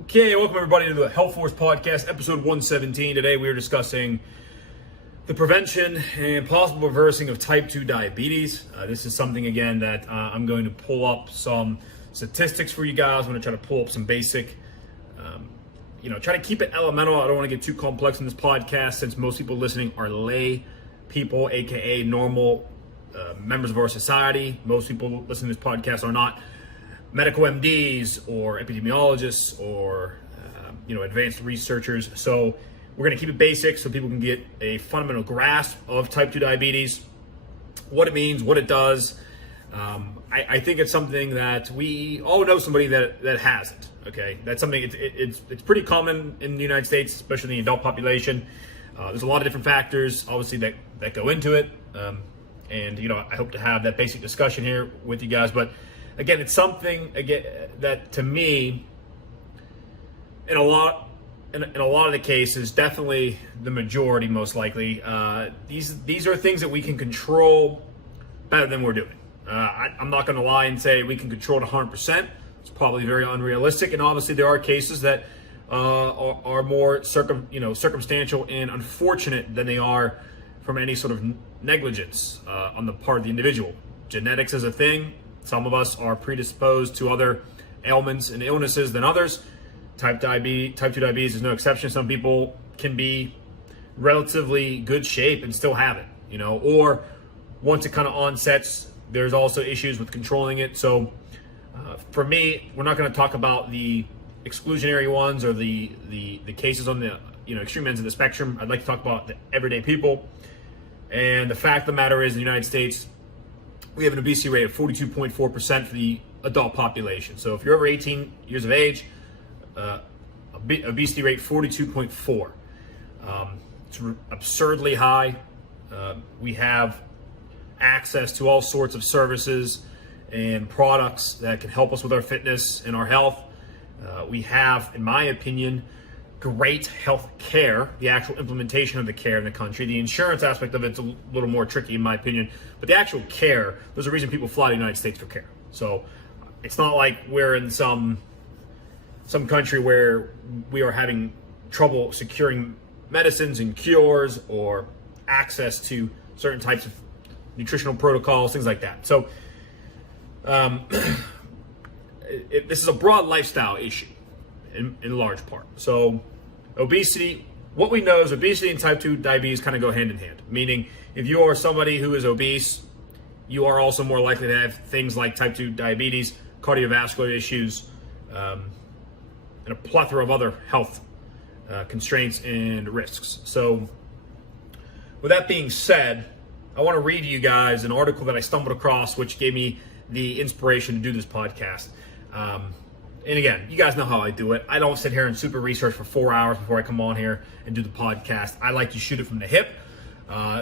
Okay, welcome everybody to the HealthForce podcast, episode 117. Today we are discussing the prevention and possible reversing of type 2 diabetes. This is something, again, that I'm going to pull up some statistics for you guys. I'm going to try to pull up some basic, try to keep it elemental. I don't want to get too complex in this podcast since most people listening are lay people, aka normal members of our society. Most people listening to this podcast are not medical MDs or epidemiologists or advanced researchers. So we're going to keep it basic so people can get a fundamental grasp of type 2 diabetes, what it means, what it does. I think it's something that we all know somebody that has it. Okay, that's something. It's pretty common in the United States, especially in the adult population. There's a lot of different factors, obviously, that go into it, and I hope to have that basic discussion here with you guys. But again, it's something that to me, in a lot of the cases, definitely the majority, most likely, these are things that we can control better than we're doing. I'm not going to lie and say we can control it 100%. It's probably very unrealistic, and obviously there are cases that are more circumstantial and unfortunate than they are from any sort of negligence on the part of the individual. Genetics is a thing. Some of us are predisposed to other ailments and illnesses than others. Type 2 diabetes is no exception. Some people can be relatively good shape and still have it, or once it kind of onsets, there's also issues with controlling it. So for me, we're not going to talk about the exclusionary ones or the cases on the extreme ends of the spectrum. I'd like to talk about the everyday people. And the fact of the matter is, in the United States, we have an obesity rate of 42.4% for the adult population. So if you're over 18 years of age, obesity rate 42.4. It's absurdly high. We have access to all sorts of services and products that can help us with our fitness and our health. We have, in my opinion, great health care, the actual implementation of the care in the country. The insurance aspect of it's a little more tricky, in my opinion, but the actual care, there's a reason people fly to the United States for care. So it's not like we're in some country where we are having trouble securing medicines and cures or access to certain types of nutritional protocols, things like that. So this is a broad lifestyle issue in large part. So obesity, what we know is obesity and type 2 diabetes kind of go hand in hand, meaning if you are somebody who is obese, you are also more likely to have things like type 2 diabetes, cardiovascular issues, and a plethora of other health constraints and risks. So with that being said, I want to read to you guys an article that I stumbled across, which gave me the inspiration to do this podcast. And again, you guys know how I do it. I don't sit here and super research for 4 hours before I come on here and do the podcast. I like to shoot it from the hip.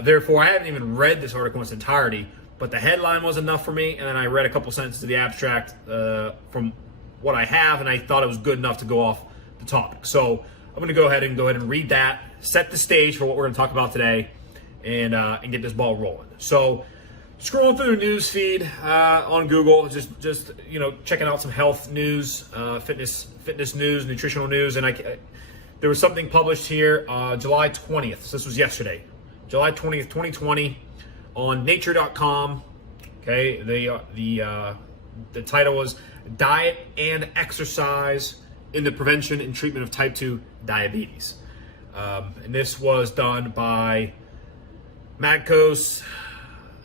Therefore, I haven't even read this article in its entirety, but the headline was enough for me, and then I read a couple sentences of the abstract from what I have, and I thought it was good enough to go off the topic. So I'm going to go ahead and read that, set the stage for what we're going to talk about today, and get this ball rolling. So scrolling through the news feed on Google, just checking out some health news, fitness news, nutritional news, and there was something published here July 20th. So this was yesterday, July 20th, 2020, on Nature.com. Okay, the title was "Diet and Exercise in the Prevention and Treatment of Type 2 Diabetes," and this was done by Madkos.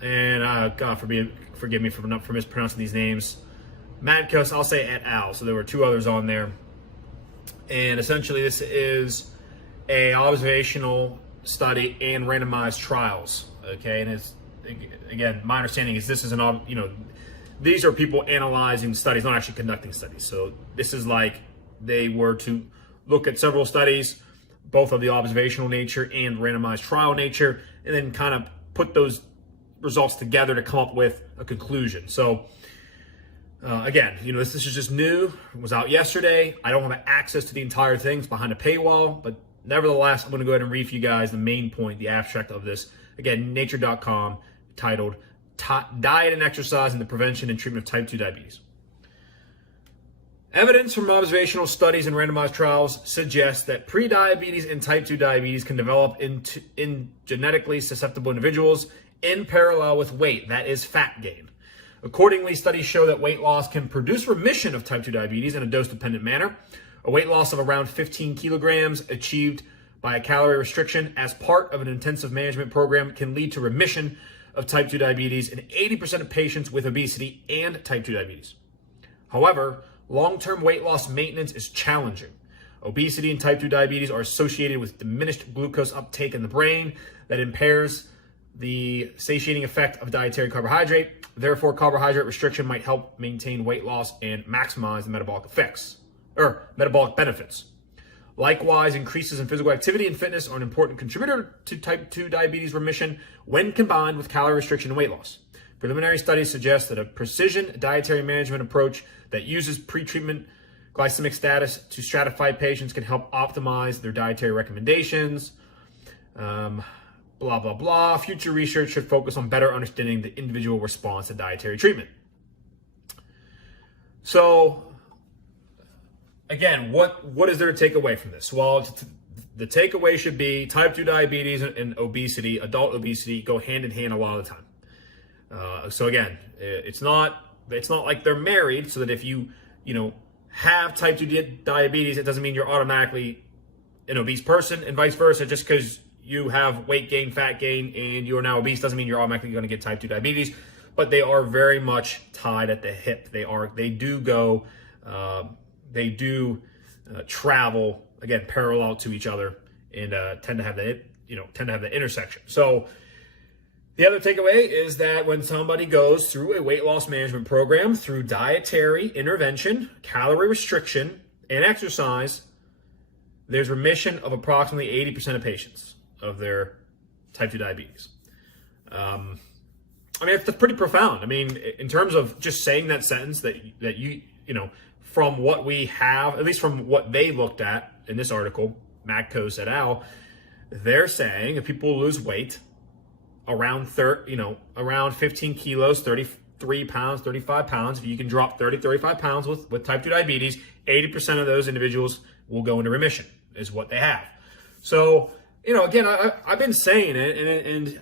And God forgive me for mispronouncing these names. Madkos, I'll say et al. So there were two others on there. And essentially this is a observational study and randomized trials. Okay, and it's, again, my understanding is this is these are people analyzing studies, not actually conducting studies. So this is like they were to look at several studies, both of the observational nature and randomized trial nature, and then kind of put those results together to come up with a conclusion. So again, this is just new. It was out yesterday. I don't have access to the entire thing. It's behind a paywall, but nevertheless, I'm going to go ahead and read for you guys the main point, the abstract of this. Again, Nature.com, titled Diet and Exercise in the Prevention and Treatment of Type 2 Diabetes. Evidence from observational studies and randomized trials suggests that prediabetes and type 2 diabetes can develop in genetically susceptible individuals in parallel with weight, that is fat gain. Accordingly, studies show that weight loss can produce remission of type 2 diabetes in a dose-dependent manner. A weight loss of around 15 kilograms achieved by a calorie restriction as part of an intensive management program can lead to remission of type 2 diabetes in 80% of patients with obesity and type 2 diabetes. However, long-term weight loss maintenance is challenging. Obesity and type 2 diabetes are associated with diminished glucose uptake in the brain that impairs the satiating effect of dietary carbohydrate. Therefore, carbohydrate restriction might help maintain weight loss and maximize the metabolic benefits. Likewise, increases in physical activity and fitness are an important contributor to type 2 diabetes remission when combined with calorie restriction and weight loss. Preliminary studies suggest that a precision dietary management approach that uses pre-treatment glycemic status to stratify patients can help optimize their dietary recommendations. Blah, blah, blah. Future research should focus on better understanding the individual response to dietary treatment. So, again, what is there to take away from this? Well, the takeaway should be type 2 diabetes and obesity, adult obesity, go hand in hand a lot of the time. So again, it's not like they're married, so that if you have type 2 diabetes, it doesn't mean you're automatically an obese person, and vice versa. Just because you have weight gain, fat gain, and you are now obese doesn't mean you're automatically going to get type 2 diabetes. But they are very much tied at the hip. They do travel, again, parallel to each other, and tend to have the intersection. So the other takeaway is that when somebody goes through a weight loss management program through dietary intervention, calorie restriction, and exercise, there's remission of approximately 80% of patients of their type 2 diabetes. It's pretty profound. In terms of just saying that sentence, that from what we have, at least from what they looked at in this article, Macos et al., they're saying if people lose weight around 15 kilos, 33 pounds, 35 pounds, if you can drop 35 pounds with type 2 diabetes, 80% of those individuals will go into remission, is what they have. So, again, I've been saying it, and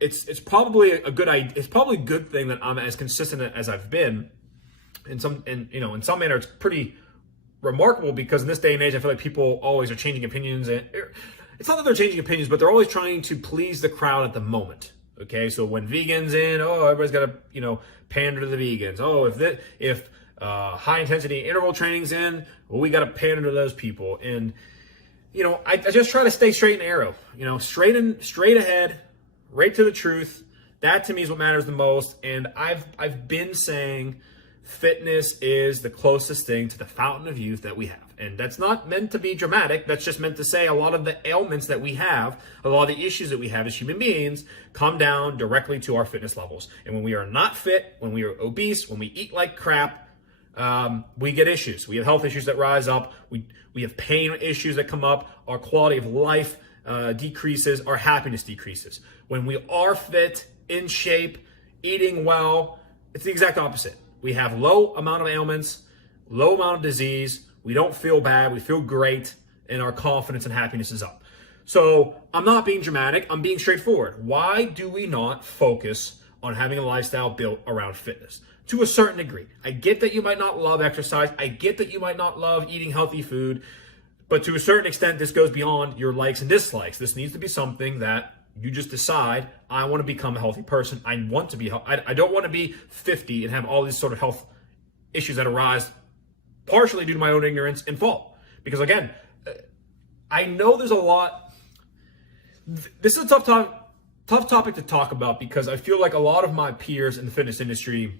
it's probably a good idea. It's probably a good thing that I'm as consistent as I've been. In some manner, it's pretty remarkable, because in this day and age, I feel like people always are changing opinions, and it's not that they're changing opinions, but they're always trying to please the crowd at the moment. Okay, so when vegans in, everybody's got to pander to the vegans. If high intensity interval training's in, well, we got to pander to those people. And I just try to stay straight and narrow. Straight ahead, right to the truth. That to me is what matters the most. And I've been saying fitness is the closest thing to the fountain of youth that we have. And that's not meant to be dramatic. That's just meant to say a lot of the ailments that we have, a lot of the issues that we have as human beings, come down directly to our fitness levels. And when we are not fit, when we are obese, when we eat like crap, we get issues. We have health issues that rise up. We have pain issues that come up. Our quality of life decreases. Our happiness decreases. When we are fit, in shape, eating well, it's the exact opposite. We have low amount of ailments, low amount of disease. We don't feel bad. We feel great, and our confidence and happiness is up. So I'm not being dramatic. I'm being straightforward. Why do we not focus on having a lifestyle built around fitness? To a certain degree. I get that you might not love exercise. I get that you might not love eating healthy food. But to a certain extent, this goes beyond your likes and dislikes. This needs to be something that you just decide, I want to become a healthy person. I don't want to be 50 and have all these sort of health issues that arise partially due to my own ignorance and fault. Because again, I know there's a lot. This is a tough topic to talk about, because I feel like a lot of my peers in the fitness industry,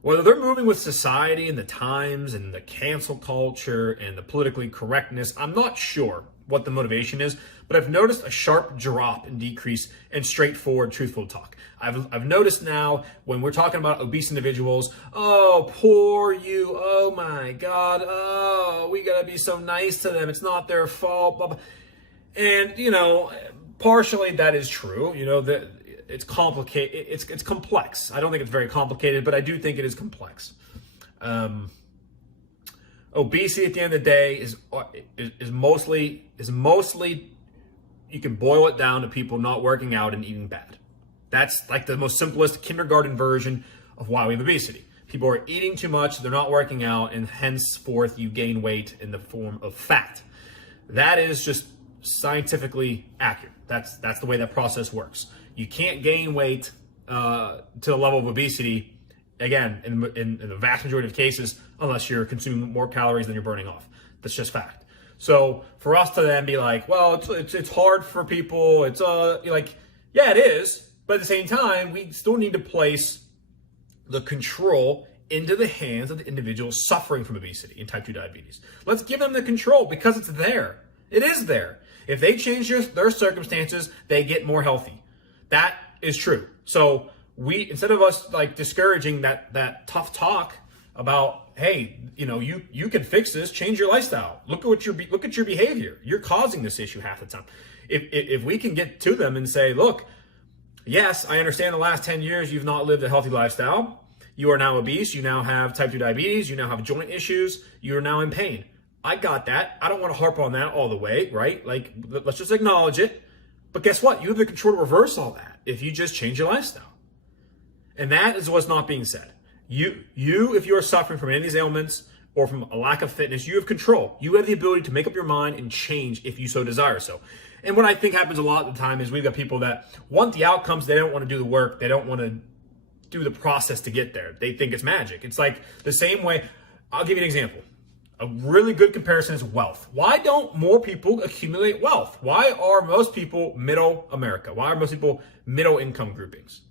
whether they're moving with society and the times and the cancel culture and the politically correctness, I'm not sure what the motivation is, but I've noticed a sharp drop and decrease in straightforward, truthful talk. I've noticed now when we're talking about obese individuals, oh, poor you, oh my God, oh, we gotta be so nice to them, it's not their fault, blah, blah. And, partially that is true, that it's complicated, it's complex. I don't think it's very complicated, but I do think it is complex. Obesity at the end of the day is mostly you can boil it down to people not working out and eating bad. That's like the most simplest kindergarten version of why we have obesity. People are eating too much, they're not working out, and henceforth you gain weight in the form of fat. That is just scientifically accurate. That's the way that process works. You can't gain weight to the level of obesity, again, in the vast majority of cases, unless you're consuming more calories than you're burning off. That's just fact. So for us to then be like, well, it's hard for people. It's you're like, yeah, it is. But at the same time, we still need to place the control into the hands of the individuals suffering from obesity and type 2 diabetes. Let's give them the control because it's there. It is there. If they change their circumstances, they get more healthy. That is true. So instead of us like discouraging that tough talk about, hey, you can fix this, change your lifestyle. Look at your behavior. You're causing this issue half the time. If we can get to them and say, look, yes, I understand the last 10 years you've not lived a healthy lifestyle. You are now obese. You now have type 2 diabetes. You now have joint issues. You are now in pain. I got that. I don't want to harp on that all the way, right? Like, let's just acknowledge it. But guess what? You have the control to reverse all that if you just change your lifestyle. And that is what's not being said. You, if you are suffering from any of these ailments or from a lack of fitness, you have control. You have the ability to make up your mind and change if you so desire so. And what I think happens a lot of the time is we've got people that want the outcomes. They don't want to do the work. They don't want to do the process to get there. They think it's magic. It's like the same way. I'll give you an example. A really good comparison is wealth. Why don't more people accumulate wealth? Why are most people middle America? Why are most people middle income groupings?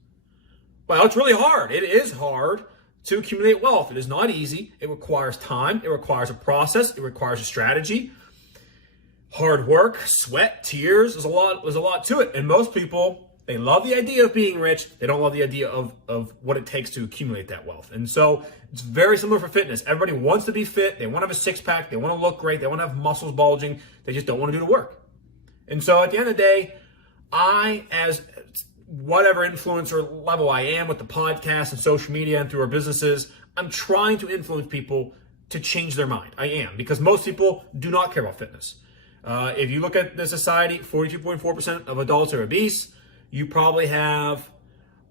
Well, it's really hard. It is hard to accumulate wealth. It is not easy. It requires time. It requires a process. It requires a strategy. Hard work, sweat, tears. There's a lot to it. And most people, they love the idea of being rich. They don't love the idea of what it takes to accumulate that wealth. And so it's very similar for fitness. Everybody wants to be fit. They want to have a six-pack. They want to look great. They want to have muscles bulging. They just don't want to do the work. And so at the end of the day, I, as whatever influencer level I am with the podcast and social media and through our businesses, I'm trying to influence people to change their mind. I am, because most people do not care about fitness. If you look at the society, 42.4% of adults are obese. You probably have,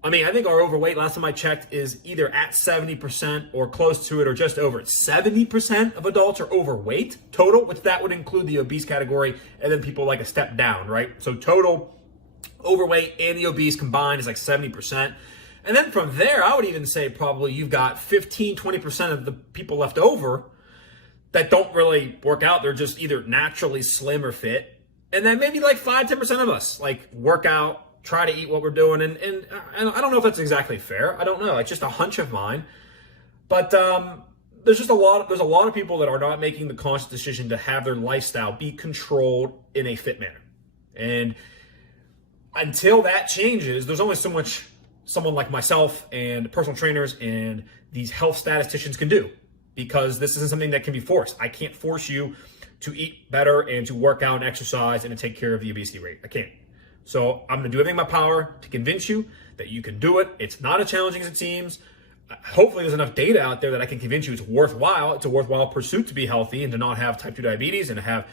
I think our overweight, last time I checked, is either at 70% or close to it or just over it. 70% of adults are overweight total, which that would include the obese category, and then people like a step down, right? So total overweight and the obese combined is like 70%. And then from there, I would even say probably you've got 15-20% of the people left over that don't really work out. They're just either naturally slim or fit. And then maybe like 5-10% of us like work out, try to eat what we're doing. And I don't know if that's exactly fair. I don't know. It's just a hunch of mine. But there's a lot of people that are not making the conscious decision to have their lifestyle be controlled in a fit manner. And until that changes, there's only so much someone like myself and personal trainers and these health statisticians can do, because this isn't something that can be forced. I can't force you to eat better and to work out and exercise and to take care of the obesity rate. I can't. So I'm going to do everything in my power to convince you that you can do it. It's not as challenging as it seems. Hopefully there's enough data out there that I can convince you it's worthwhile. It's a worthwhile pursuit to be healthy and to not have type 2 diabetes and to have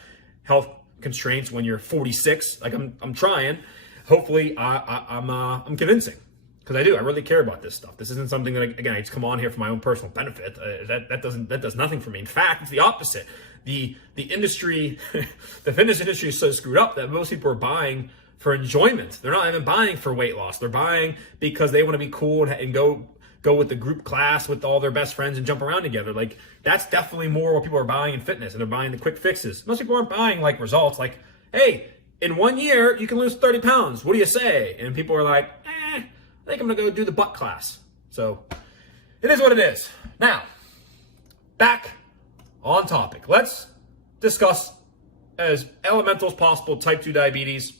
health constraints when you're 46. Like I'm trying. Hopefully I'm convincing, because I do. I really care about this stuff. This isn't something that, again, I just come on here for my own personal benefit. That does nothing for me. In fact, it's the opposite. The industry, the fitness industry is so screwed up that most people are buying for enjoyment. They're not even buying for weight loss. They're buying because they want to be cool and go with the group class with all their best friends and jump around together. Like, that's definitely more what people are buying in fitness, and they're buying the quick fixes. Most people aren't buying like results like, hey, in 1 year, you can lose 30 pounds. What do you say? And people are like, I think I'm going to go do the butt class. So it is what it is. Now, back on topic. Let's discuss as elemental as possible type 2 diabetes.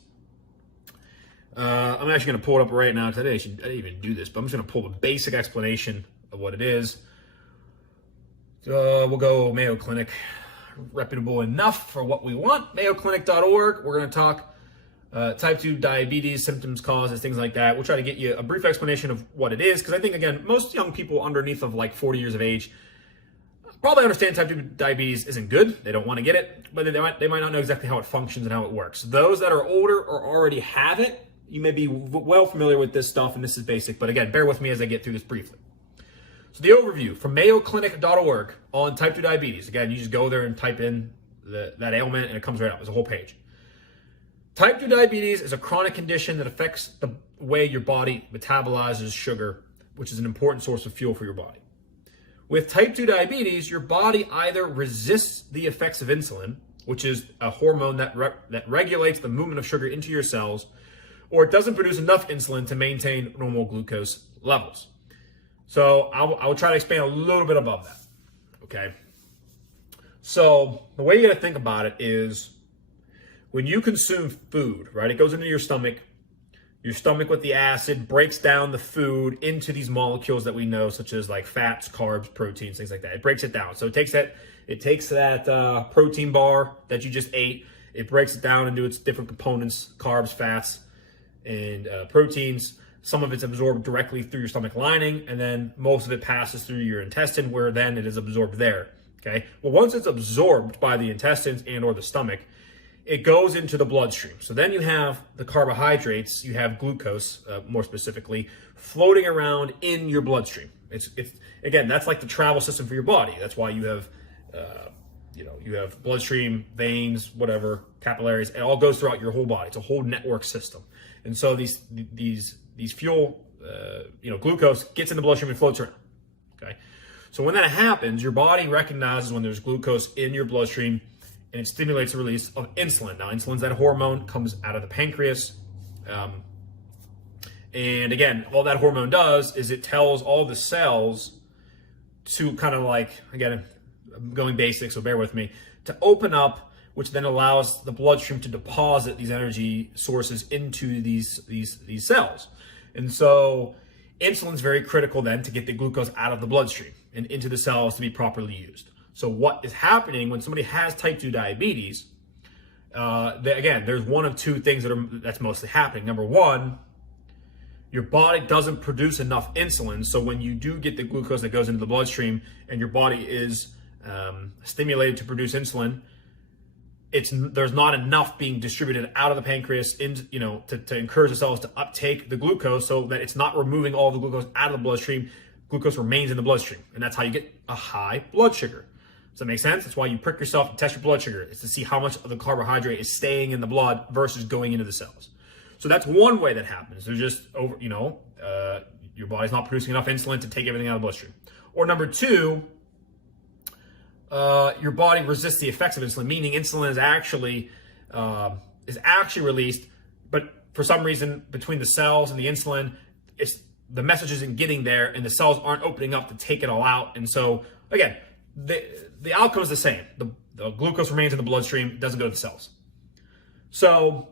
I'm actually going to pull it up right now. Today I didn't even do this, but I'm just going to pull the basic explanation of what it is. We'll go Mayo Clinic. Reputable enough for what we want. MayoClinic.org. We're going to talk type 2 diabetes, symptoms, causes, things like that. We'll try to get you a brief explanation of what it is, because I think, again, most young people underneath of like 40 years of age probably understand type 2 diabetes isn't good. They don't want to get it, but they might not know exactly how it functions and how it works. Those that are older or already have it, you may be well familiar with this stuff, and this is basic, but again, bear with me as I get through this briefly. So the overview from mayoclinic.org on type 2 diabetes. Again, you just go there and type in that ailment and it comes right up. There's a whole page. Type 2 diabetes is a chronic condition that affects the way your body metabolizes sugar, which is an important source of fuel for your body. With type 2 diabetes, your body either resists the effects of insulin, which is a hormone that regulates the movement of sugar into your cells, or it doesn't produce enough insulin to maintain normal glucose levels. So I'll try to expand a little bit above that, okay? So the way you gotta think about it is when you consume food, right, it goes into your stomach with the acid breaks down the food into these molecules that we know, such as like fats, carbs, proteins, things like that. It breaks it down. So it takes that protein bar that you just ate, it breaks it down into its different components, carbs, fats, and proteins. Some of it's absorbed directly through your stomach lining, and then most of it passes through your intestine, where then it is absorbed there, okay? Well, once it's absorbed by the intestines and or the stomach, it goes into the bloodstream. So then you have the carbohydrates, you have glucose, more specifically, floating around in your bloodstream. It's again, that's like the travel system for your body. That's why you have, you have bloodstream, veins, whatever, capillaries. It all goes throughout your whole body. It's a whole network system. And so these fuel, glucose gets in the bloodstream and floats around, okay? So when that happens, your body recognizes when there's glucose in your bloodstream, and it stimulates the release of insulin. Now, insulin's that hormone, comes out of the pancreas. And again, all that hormone does is it tells all the cells to kind of like, again, I'm going basic, so bear with me, to open up, which then allows the bloodstream to deposit these energy sources into these cells. And so insulin's very critical then to get the glucose out of the bloodstream and into the cells to be properly used. So what is happening when somebody has type 2 diabetes, again, there's one of two things that's mostly happening. Number one, your body doesn't produce enough insulin. So when you do get the glucose that goes into the bloodstream and your body is stimulated to produce insulin, there's not enough being distributed out of the pancreas to encourage the cells to uptake the glucose, so that it's not removing all the glucose out of the bloodstream. Glucose remains in the bloodstream, and that's how you get a high blood sugar. Does that make sense? That's why you prick yourself and test your blood sugar. It's to see how much of the carbohydrate is staying in the blood versus going into the cells. So that's one way that happens. There's just your body's not producing enough insulin to take everything out of the bloodstream. Or number two, your body resists the effects of insulin, meaning insulin is actually released, but for some reason between the cells and the insulin, the message isn't getting there, and the cells aren't opening up to take it all out. And so again, the outcome is the same. The glucose remains in the bloodstream, it doesn't go to the cells. So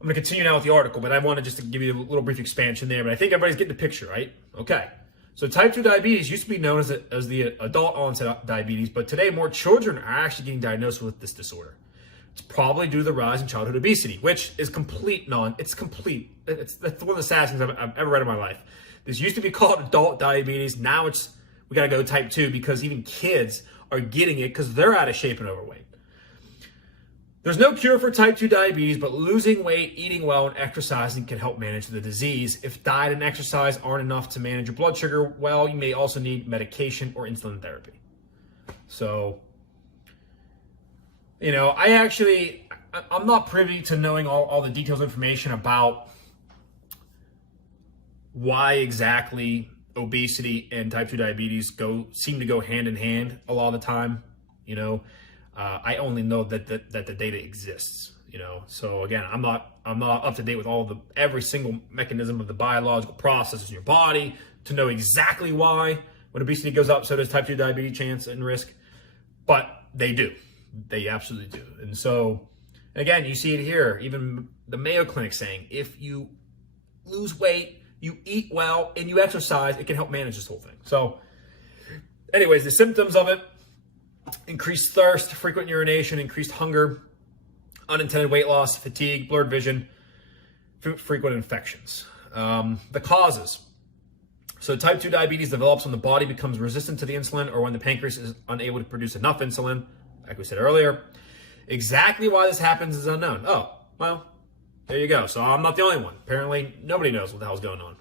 I'm going to continue now with the article, but I wanted just to give you a little brief expansion there. But I think everybody's getting the picture, right? Okay. So type 2 diabetes used to be known as the adult onset diabetes, but today more children are actually getting diagnosed with this disorder. It's probably due to the rise in childhood obesity, which is complete. That's one of the saddest things I've ever read in my life. This used to be called adult diabetes. Now we got to go type 2 because even kids are getting it because they're out of shape and overweight. There's no cure for type 2 diabetes, but losing weight, eating well, and exercising can help manage the disease. If diet and exercise aren't enough to manage your blood sugar, well, you may also need medication or insulin therapy. So, I'm not privy to knowing all the details information about why exactly obesity and type 2 diabetes seem to go hand in hand a lot of the time. I only know that the data exists. So again, I'm not up to date with every single mechanism of the biological processes in your body to know exactly why when obesity goes up, so does type 2 diabetes chance and risk. But they do. They absolutely do. And so, again, you see it here. Even the Mayo Clinic saying, if you lose weight, you eat well, and you exercise, it can help manage this whole thing. So, anyways, the symptoms of it: increased thirst, frequent urination, increased hunger, unintended weight loss, fatigue, blurred vision, frequent infections. The causes. So type 2 diabetes develops when the body becomes resistant to the insulin or when the pancreas is unable to produce enough insulin, like we said earlier. Exactly why this happens is unknown. Oh, well, there you go. So I'm not the only one. Apparently, nobody knows what the hell's going on.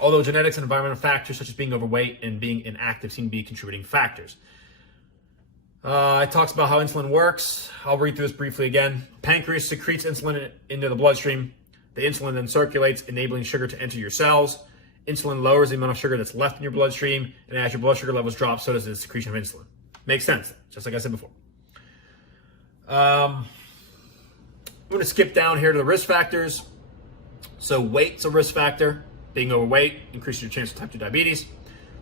Although genetics and environmental factors such as being overweight and being inactive seem to be contributing factors. It talks about how insulin works. I'll read through this briefly again. Pancreas secretes insulin into the bloodstream. The insulin then circulates, enabling sugar to enter your cells. Insulin lowers the amount of sugar that's left in your bloodstream, and as your blood sugar levels drop, so does the secretion of insulin. Makes sense, just like I said before. I'm going to skip down here to the risk factors. So weight's a risk factor. Being overweight increases your chance of type 2 diabetes.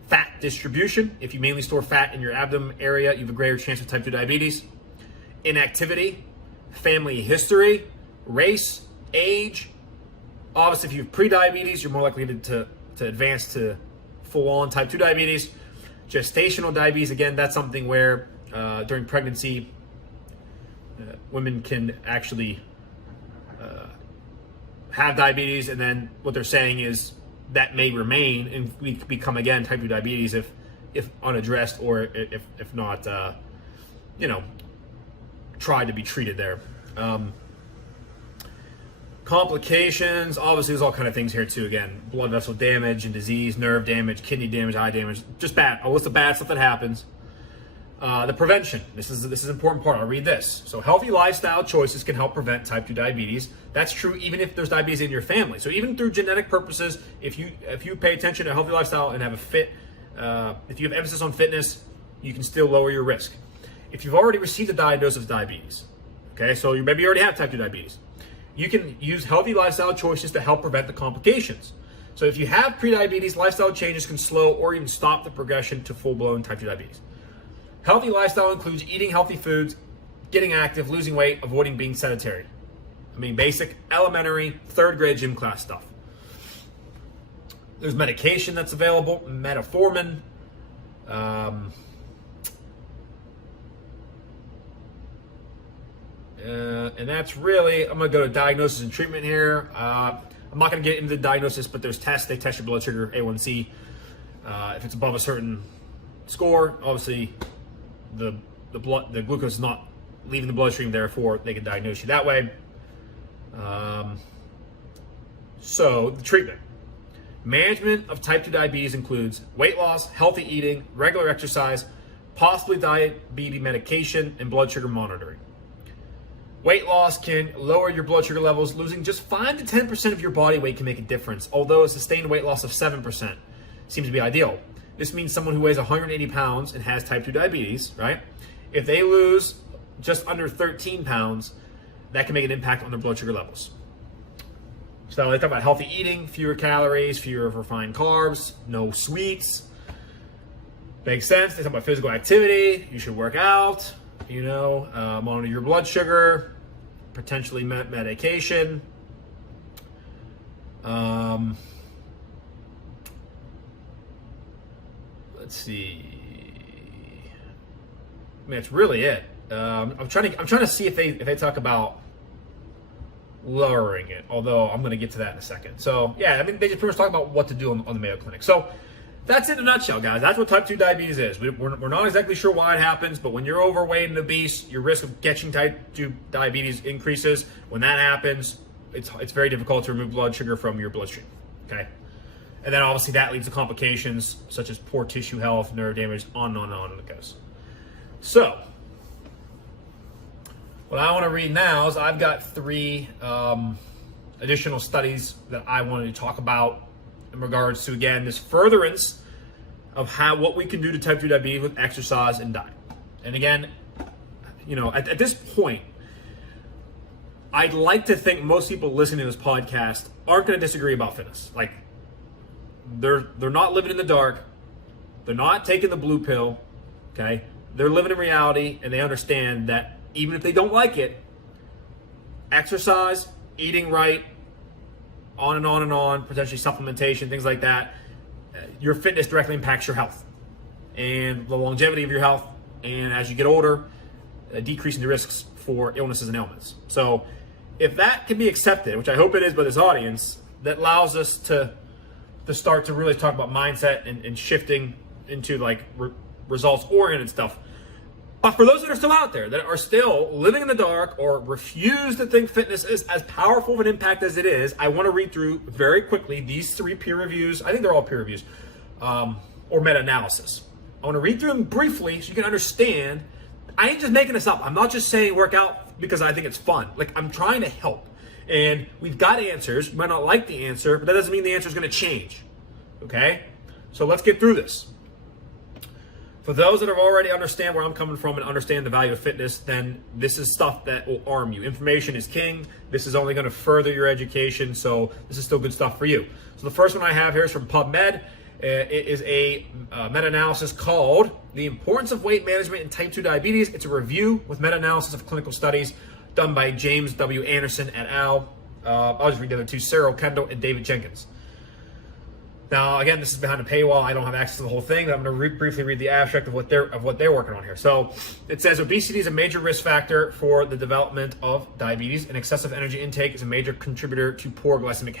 Fat distribution. If you mainly store fat in your abdomen area, you have a greater chance of type 2 diabetes. Inactivity. Family history. Race. Age. Obviously, if you have pre-diabetes, you're more likely to advance to full-on type 2 diabetes. Gestational diabetes, again, that's something where during pregnancy, women can actually have diabetes, and then what they're saying is that may remain and we become again type 2 diabetes if unaddressed or if not tried to be treated there. Complications, obviously there's all kind of things here too. Again, blood vessel damage and disease, nerve damage, kidney damage, eye damage, just bad. A list of bad stuff that happens. The prevention, this is an important part. I'll read this. So healthy lifestyle choices can help prevent type 2 diabetes. That's true even if there's diabetes in your family. So even through genetic purposes, if you pay attention to a healthy lifestyle and have if you have emphasis on fitness, you can still lower your risk. If you've already received a diagnosis of diabetes, okay, so you maybe already have type 2 diabetes, you can use healthy lifestyle choices to help prevent the complications. So if you have prediabetes, lifestyle changes can slow or even stop the progression to full-blown type 2 diabetes. Healthy lifestyle includes eating healthy foods, getting active, losing weight, avoiding being sedentary. I mean, basic, elementary, third grade gym class stuff. There's medication that's available, metformin. And that's really, I'm going to go to diagnosis and treatment here. I'm not going to get into the diagnosis, but there's tests. They test your blood sugar, A1C. If it's above a certain score, obviously the glucose is not leaving the bloodstream, therefore they can diagnose you that way. So the treatment. Management of type 2 diabetes includes weight loss, healthy eating, regular exercise, possibly diabetes medication, and blood sugar monitoring. Weight loss can lower your blood sugar levels. Losing just 5 to 10% of your body weight can make a difference, although a sustained weight loss of 7% seems to be ideal. This means someone who weighs 180 pounds and has type 2 diabetes, right? If they lose just under 13 pounds, that can make an impact on their blood sugar levels. So they talk about healthy eating, fewer calories, fewer refined carbs, no sweets. Makes sense. They talk about physical activity. You should work out, monitor your blood sugar, potentially medication. Let's see. I mean, that's really it. I'm trying to see if they talk about lowering it, although I'm going to get to that in a second. So yeah, I mean, they just pretty much talk about what to do on the Mayo Clinic. So that's it in a nutshell, guys. That's what type 2 diabetes is. We're not exactly sure why it happens, but when you're overweight and obese, your risk of catching type 2 diabetes increases. When that happens, it's very difficult to remove blood sugar from your bloodstream. Okay. And then obviously that leads to complications such as poor tissue health, nerve damage, on and on it goes. So, what I want to read now is I've got 3 additional studies that I wanted to talk about in regards to, again, this furtherance of what we can do to type 2 diabetes with exercise and diet. And again, at this point, I'd like to think most people listening to this podcast aren't going to disagree about fitness. Like, they're not living in the dark. They're not taking the blue pill. Okay, they're living in reality, and they understand that even if they don't like it, exercise, eating right, on and on and on, potentially supplementation, things like that, your fitness directly impacts your health and the longevity of your health. And as you get older, decreasing the risks for illnesses and ailments. So if that can be accepted, which I hope it is by this audience, that allows us to to start to really talk about mindset and shifting into like results-oriented stuff. But for those that are still out there, that are still living in the dark or refuse to think fitness is as powerful of an impact as it is, I want to read through very quickly these 3 peer reviews. I think they're all peer reviews or meta-analysis. I want to read through them briefly so you can understand. I ain't just making this up. I'm not just saying work out because I think it's fun. Like, I'm trying to help. And we've got answers. You might not like the answer, but that doesn't mean the answer is going to change. Okay? So let's get through this. For those that have already understand where I'm coming from and understand the value of fitness, then this is stuff that will arm you. Information is king. This is only going to further your education, so this is still good stuff for you. So the first one I have here is from PubMed. It is a meta-analysis called The Importance of Weight Management in Type 2 Diabetes. It's a review with meta-analysis of clinical studies done by James W. Anderson et al. I'll just read the other two, Cyril Kendall and David Jenkins. Now, again, this is behind a paywall. I don't have access to the whole thing, but I'm going to briefly read the abstract of what they're working on here. So it says obesity is a major risk factor for the development of diabetes, and excessive energy intake is a major contributor to poor glycemic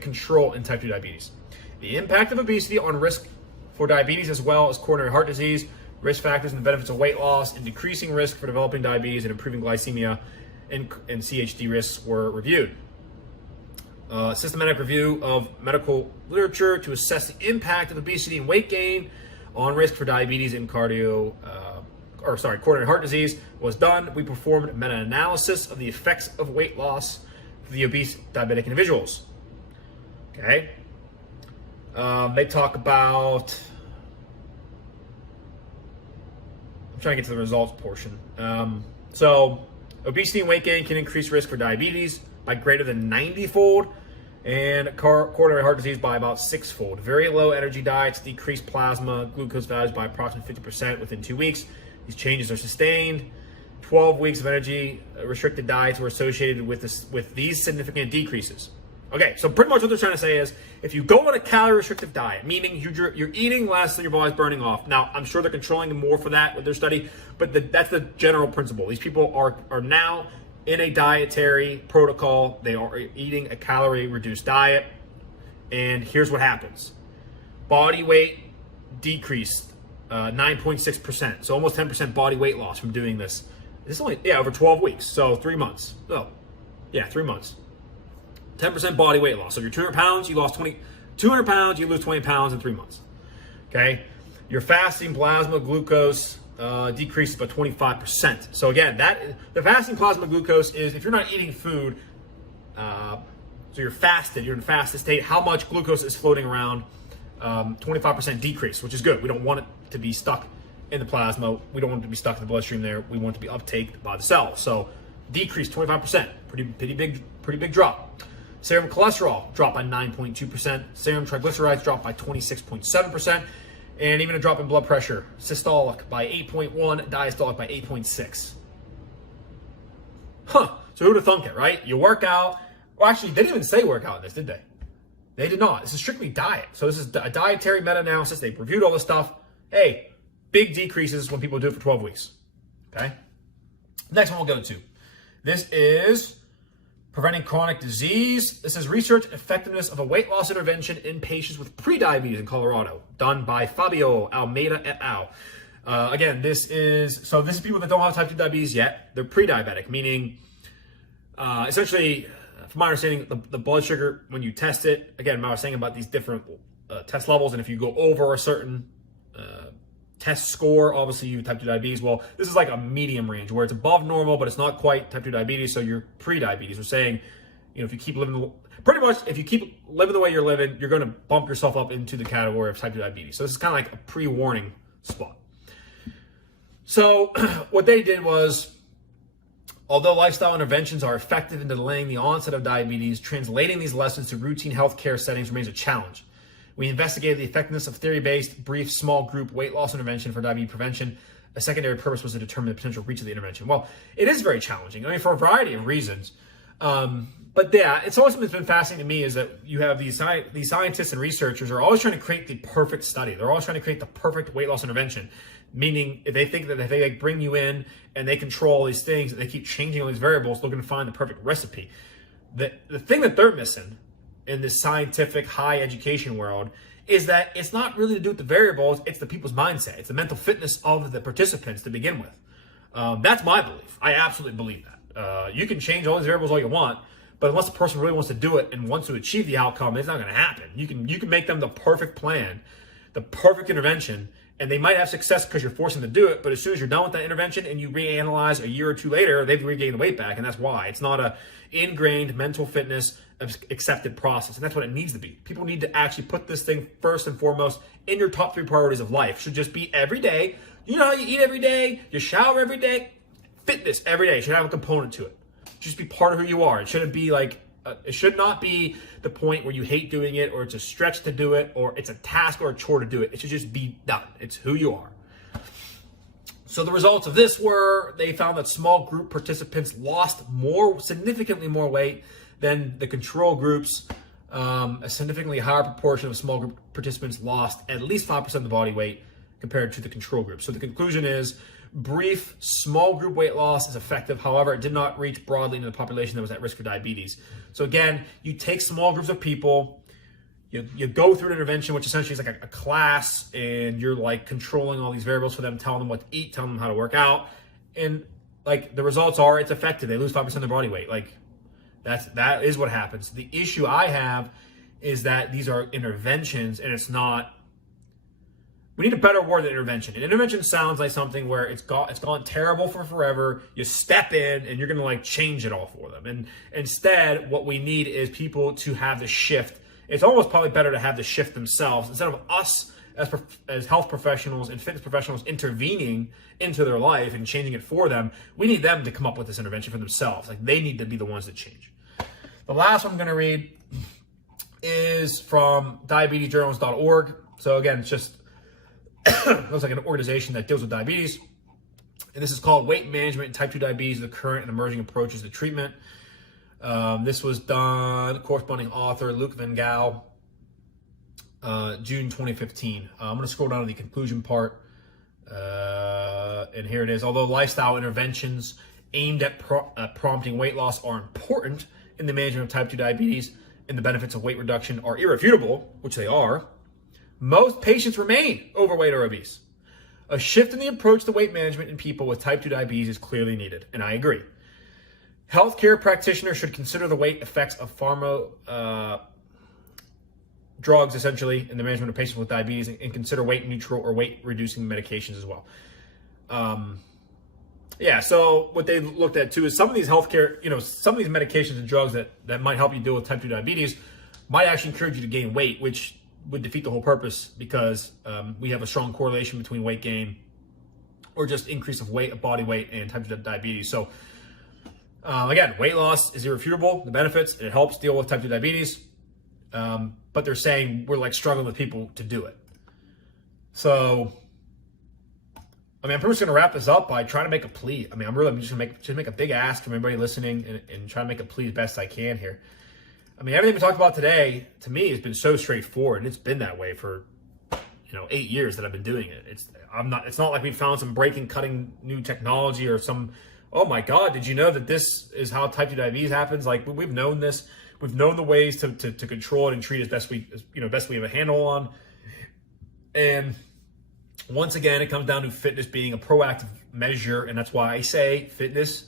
control in type 2 diabetes. The impact of obesity on risk for diabetes as well as coronary heart disease, risk factors and the benefits of weight loss, and decreasing risk for developing diabetes and improving glycemia and CHD risks were reviewed. Systematic review of medical literature to assess the impact of obesity and weight gain on risk for diabetes and coronary heart disease was done. We performed meta-analysis of the effects of weight loss for the obese diabetic individuals. Okay. They talk about, I'm trying to get to the results portion. So obesity and weight gain can increase risk for diabetes by greater than 90-fold and coronary heart disease by about 6-fold. Very low energy diets decrease plasma glucose values by approximately 50% within 2 weeks. These changes are sustained. 12 weeks of energy restricted diets were associated with these significant decreases. Okay, so pretty much what they're trying to say is if you go on a calorie restrictive diet, meaning you're eating less than your body's burning off. Now, I'm sure they're controlling more for that with their study, but that's the general principle. These people are now in a dietary protocol. They are eating a calorie reduced diet, and here's what happens. Body weight decreased 9.6%, so almost 10% body weight loss from doing this. This is only, over 12 weeks, so 3 months. 3 months. 10% body weight loss. So if you're 200 pounds, you lost 200 pounds, you lose 20 pounds in 3 months. Okay? Your fasting plasma glucose decreases by 25%. So again, the fasting plasma glucose is if you're not eating food, so you're fasted, you're in fasted state, how much glucose is floating around, 25% decrease, which is good. We don't want it to be stuck in the plasma. We don't want it to be stuck in the bloodstream there. We want it to be uptaked by the cell. So decrease 25%, pretty big drop. Serum cholesterol dropped by 9.2%. Serum triglycerides dropped by 26.7%. And even a drop in blood pressure, systolic by 8.1, diastolic by 8.6. So who'd have thunk it, right? You work out. Well, actually, they didn't even say work out in this, did they? They did not. This is strictly diet. So this is a dietary meta-analysis. They reviewed all this stuff. Hey, big decreases when people do it for 12 weeks. Okay? Next one we'll go to. This is preventing chronic disease. This is research effectiveness of a weight loss intervention in patients with prediabetes in Colorado, done by Fabio Almeida et al. Again, this is people that don't have type 2 diabetes yet. They're pre-diabetic, meaning essentially, from my understanding, the blood sugar, when you test it, again, I was saying about these different test levels, and if you go over a certain test score, obviously you have type 2 diabetes. Well, this is like a medium range where it's above normal, but it's not quite type 2 diabetes, so you're pre-diabetes. We're saying, if you keep living, pretty much, if you keep living the way you're living, you're going to bump yourself up into the category of type 2 diabetes. So this is kind of like a pre-warning spot. So what they did was, although lifestyle interventions are effective in delaying the onset of diabetes, translating these lessons to routine healthcare settings remains a challenge. We investigated the effectiveness of theory-based, brief, small group weight loss intervention for diabetes prevention. A secondary purpose was to determine the potential reach of the intervention. Well, it is very challenging. I mean, for a variety of reasons. But yeah, it's always been fascinating to me is that you have these scientists and researchers are always trying to create the perfect study. They're always trying to create the perfect weight loss intervention. Meaning, if they think that if they bring you in and they control all these things, and they keep changing all these variables, they're going to find the perfect recipe. The thing that they're missing in this scientific high education world is that it's not really to do with the variables, it's the people's mindset. It's the mental fitness of the participants to begin with. That's my belief. I absolutely believe that. You can change all these variables all you want, but unless the person really wants to do it and wants to achieve the outcome, it's not going to happen. You can make them the perfect plan, the perfect intervention, and they might have success because you're forcing them to do it, but as soon as you're done with that intervention and you reanalyze a year or two later, they've regained the weight back, and that's why. It's not a ingrained mental fitness accepted process, and that's what it needs to be. People need to actually put this thing first and foremost in your top 3 priorities of life. It should just be every day. You know how you eat every day, you shower every day? Fitness every day should have a component to it. Just be part of who you are. It shouldn't be like, it should not be the point where you hate doing it, or it's a stretch to do it, or it's a task or a chore to do it. It should just be done. It's who you are. So the results of this were, they found that small group participants lost significantly more weight than the control groups. A significantly higher proportion of small group participants lost at least 5% of the body weight compared to the control group. So the conclusion is, brief small group weight loss is effective. However, it did not reach broadly into the population that was at risk for diabetes. So again, you take small groups of people, you go through an intervention, which essentially is like a class, and you're like controlling all these variables for them, telling them what to eat, telling them how to work out. And like the results are, it's effective. They lose 5% of their body weight. Like that is what happens. The issue I have is that these are interventions, and it's not. We need a better word than intervention. An intervention sounds like something where it's gone terrible for forever. You step in and you're going to like change it all for them. And instead, what we need is people to have the shift. It's almost probably better to have the shift themselves instead of us as health professionals and fitness professionals intervening into their life and changing it for them. We need them to come up with this intervention for themselves. Like they need to be the ones that change. The last one I'm going to read is from diabetesjournals.org. So again, it's just it looks like an organization that deals with diabetes. And this is called Weight Management and Type 2 Diabetes, the Current and Emerging Approaches to Treatment. This was done, corresponding author Luke Van Gaal, June 2015. I'm going to scroll down to the conclusion part. And here it is. Although lifestyle interventions aimed at prompting weight loss are important in the management of type 2 diabetes, and the benefits of weight reduction are irrefutable, which they are, most patients remain overweight or obese. A shift in the approach to weight management in people with type 2 diabetes is clearly needed, and I agree. Healthcare practitioners should consider the weight effects of drugs, essentially, in the management of patients with diabetes, and consider weight neutral or weight reducing medications as well. So what they looked at too is some of these healthcare, some of these medications and drugs that might help you deal with type 2 diabetes might actually encourage you to gain weight, which would defeat the whole purpose, because we have a strong correlation between weight gain or just increase of body weight, and type 2 diabetes. So again, weight loss is irrefutable, the benefits, and it helps deal with type 2 diabetes. But they're saying we're like struggling with people to do it. So, I'm pretty much going to wrap this up by trying to make a plea. I'm just going to make a big ask from everybody listening and try to make a plea as best I can here. Everything we talked about today, to me, has been so straightforward, and it's been that way for, 8 years that I've been doing it. It's not like we found some cutting new technology or some, oh my God, did you know that this is how type 2 diabetes happens? Like, we've known this. We've known the ways to control it and treat it best we have a handle on. And once again, it comes down to fitness being a proactive measure, and that's why I say fitness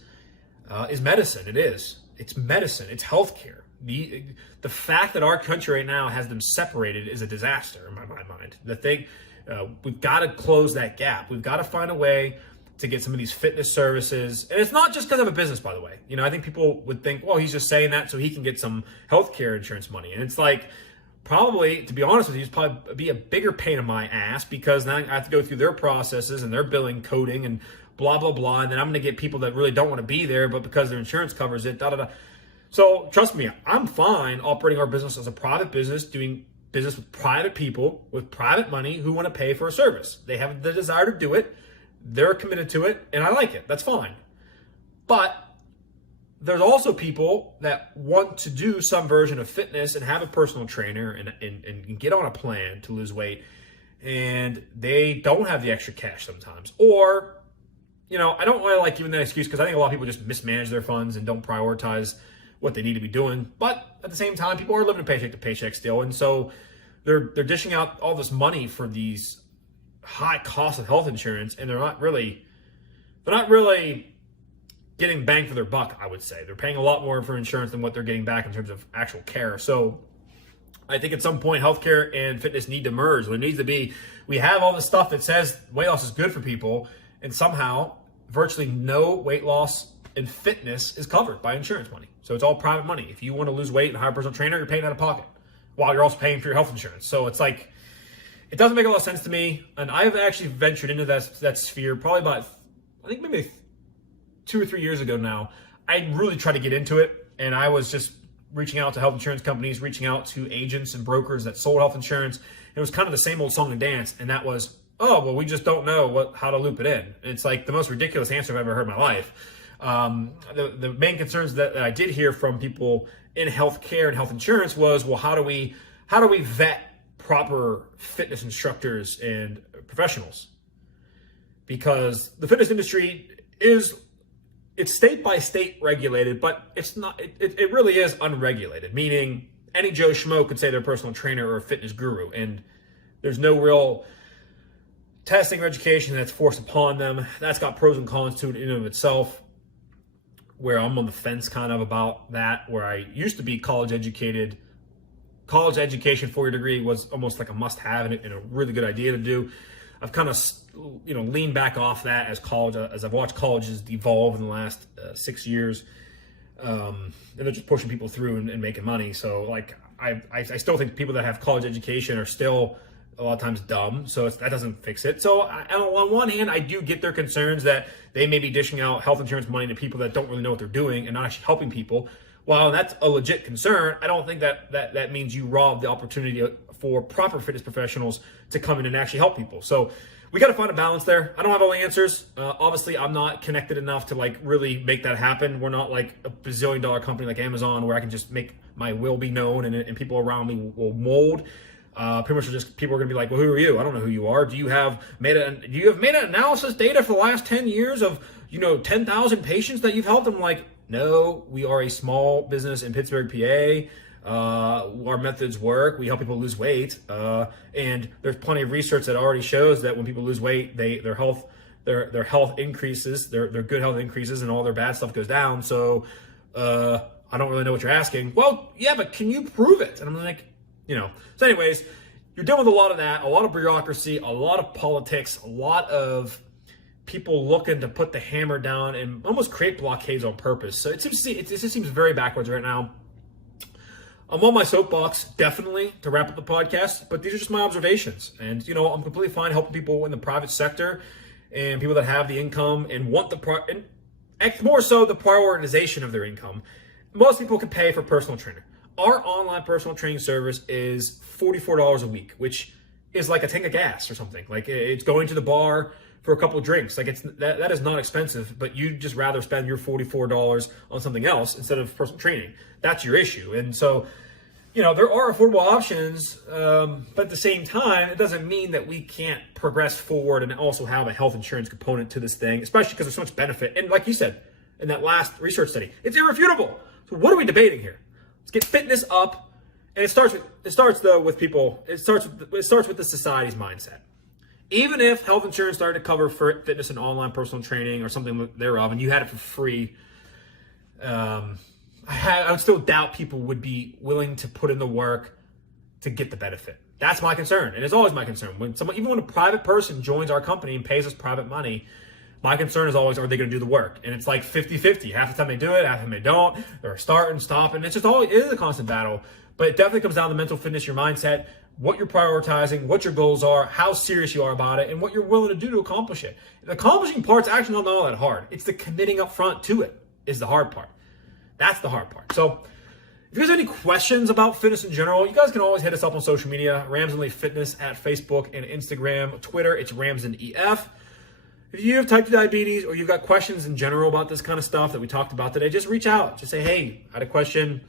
is medicine. It is. It's medicine. It's healthcare. The fact that our country right now has them separated is a disaster in my mind. We've got to close that gap. We've got to find a way to get some of these fitness services. And it's not just because of a business, by the way. I think people would think, well, he's just saying that so he can get some healthcare insurance money. And it's like, probably, to be honest with you, it's probably be a bigger pain in my ass, because now I have to go through their processes and their billing, coding, and blah, blah, blah. And then I'm going to get people that really don't want to be there, but because their insurance covers it, da, da, da. So trust me, I'm fine operating our business as a private business, doing business with private people with private money who want to pay for a service. They have the desire to do it. They're committed to it, and I like it. That's fine. But there's also people that want to do some version of fitness and have a personal trainer and get on a plan to lose weight, and they don't have the extra cash sometimes. Or, I don't really like giving that excuse, because I think a lot of people just mismanage their funds and don't prioritize what they need to be doing. But at the same time, people are living paycheck to paycheck still. And so they're dishing out all this money for these high costs of health insurance, and they're not really getting bang for their buck, I would say. They're paying a lot more for insurance than what they're getting back in terms of actual care. So I think at some point, healthcare and fitness need to merge. There needs to be, we have all this stuff that says weight loss is good for people, and somehow virtually no weight loss and fitness is covered by insurance money. So it's all private money. If you want to lose weight and hire a personal trainer, you're paying out of pocket while you're also paying for your health insurance. So it's like, it doesn't make a lot of sense to me. And I've actually ventured into that sphere probably about, I think maybe 2 or 3 years ago now. I really tried to get into it, and I was just reaching out to health insurance companies, reaching out to agents and brokers that sold health insurance. It was kind of the same old song and dance, and that was, oh, well, we just don't know how to loop it in. It's like the most ridiculous answer I've ever heard in my life. The main concerns that I did hear from people in healthcare and health insurance was, well, how do we vet proper fitness instructors and professionals? Because the fitness industry it's state by state regulated, but it's not. It really is unregulated. Meaning, any Joe Schmo could say they're a personal trainer or a fitness guru, and there's no real testing or education that's forced upon them. That's got pros and cons to it in and of itself. Where I'm on the fence kind of about that. Where I used to be college educated. College education for your degree was almost like a must-have and a really good idea to do. I've kind of leaned back off that as I've watched colleges evolve in the last 6 years, and they're just pushing people through and making money. So like I still think people that have college education are still a lot of times dumb. So that doesn't fix it. So on one hand, I do get their concerns that they may be dishing out health insurance money to people that don't really know what they're doing and not actually helping people. While that's a legit concern, I don't think that means you rob the opportunity for proper fitness professionals to come in and actually help people. So we got to find a balance there. I don't have all the answers. Obviously, I'm not connected enough to like really make that happen. We're not like a bazillion-dollar company like Amazon where I can just make my will be known and people around me will mold. Pretty much just people are going to be like, well, who are you? I don't know who you are. Do you have meta-analysis data for the last 10 years of 10,000 patients that you've helped? I'm like, no, we are a small business in Pittsburgh, PA. Our methods work. We help people lose weight, and there's plenty of research that already shows that when people lose weight, their health increases, their good health increases, and all their bad stuff goes down. So I don't really know what you're asking. Well, yeah, but can you prove it? And I'm like, So anyways, you're dealing with a lot of that, a lot of bureaucracy, a lot of politics, a lot of people looking to put the hammer down and almost create blockades on purpose. So it just seems very backwards right now. I'm on my soapbox, definitely, to wrap up the podcast, but these are just my observations. And, I'm completely fine helping people in the private sector and people that have the income and want more so the prioritization of their income. Most people can pay for a personal trainer. Our online personal training service is $44 a week, which is like a tank of gas or something. Like it's going to the bar for a couple of drinks. Like that is not expensive, but you'd just rather spend your $44 on something else instead of personal training. That's your issue. And so, there are affordable options, but at the same time, it doesn't mean that we can't progress forward and also have a health insurance component to this thing, especially because there's so much benefit. And like you said, in that last research study, it's irrefutable. So what are we debating here? Let's get fitness up. And it starts with the society's mindset. Even if health insurance started to cover for fitness and online personal training or something thereof, and you had it for free, I would still doubt people would be willing to put in the work to get the benefit. That's my concern, and it's always my concern. Even when a private person joins our company and pays us private money, my concern is always, are they going to do the work? And it's like 50-50. Half the time they do it, half the time they don't. They're starting, stopping. It is a constant battle. But it definitely comes down to mental fitness, your mindset, what you're prioritizing, what your goals are, how serious you are about it, and what you're willing to do to accomplish it. The accomplishing part's actually not all that hard. It's the committing up front to it is the hard part. That's the hard part. So if you guys have any questions about fitness in general, you guys can always hit us up on social media, Ramsden Fitness at Facebook and Instagram. Twitter, it's RamsdenEF. If you have type 2 diabetes or you've got questions in general about this kind of stuff that we talked about today, just reach out. Just say, hey, I had a question,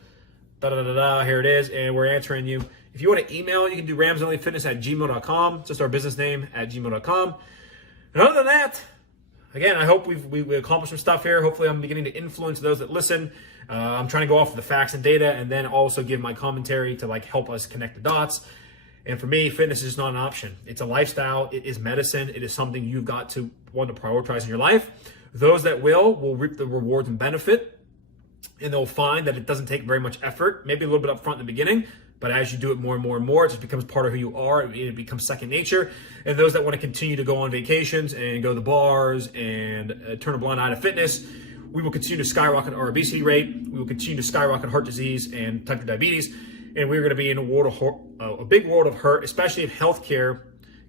here it is, and we're answering you. If you want to email, you can do ramsdenfitness@gmail.com. Just our business name @gmail.com. And other than that, again, I hope we've accomplished some stuff here. Hopefully I'm beginning to influence those that listen. I'm trying to go off of the facts and data and then also give my commentary to like help us connect the dots. And for me, fitness is not an option. It's a lifestyle. It is medicine. It is something you've got to want to prioritize in your life. Those that will reap the rewards and benefit. And they'll find that it doesn't take very much effort, maybe a little bit up front in the beginning, but as you do it more and more and more, it just becomes part of who you are. It becomes second nature. And those that want to continue to go on vacations and go to the bars and turn a blind eye to fitness, we will continue to skyrocket our obesity rate. We will continue to skyrocket heart disease and type 2 diabetes. And we're going to be in a big world of hurt, especially if healthcare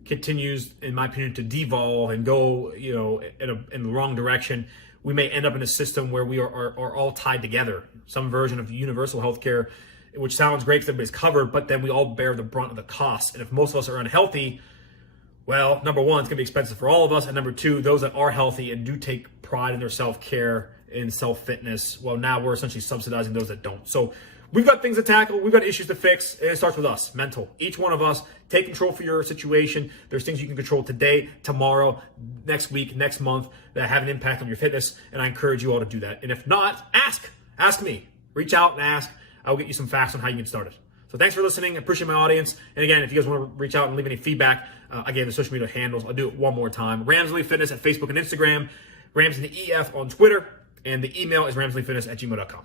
continues, in my opinion, to devolve and go, in the wrong direction. We may end up in a system where we are all tied together, some version of universal healthcare, which sounds great because everybody's covered, but then we all bear the brunt of the cost. And if most of us are unhealthy, well, number one, it's going to be expensive for all of us. And number two, those that are healthy and do take pride in their self-care and self-fitness, well, now we're essentially subsidizing those that don't. So we've got things to tackle. We've got issues to fix. And it starts with us, mental. Each one of us, take control for your situation. There's things you can control today, tomorrow, next week, next month that have an impact on your fitness. And I encourage you all to do that. And if not, ask me. Reach out and ask. I'll get you some facts on how you get started. So thanks for listening. I appreciate my audience. And again, if you guys want to reach out and leave any feedback, again, the social media handles, I'll do it one more time. Ramsley Fitness at Facebook and Instagram. Ramsley EF on Twitter. And the email is ramsleyfitness@gmail.com.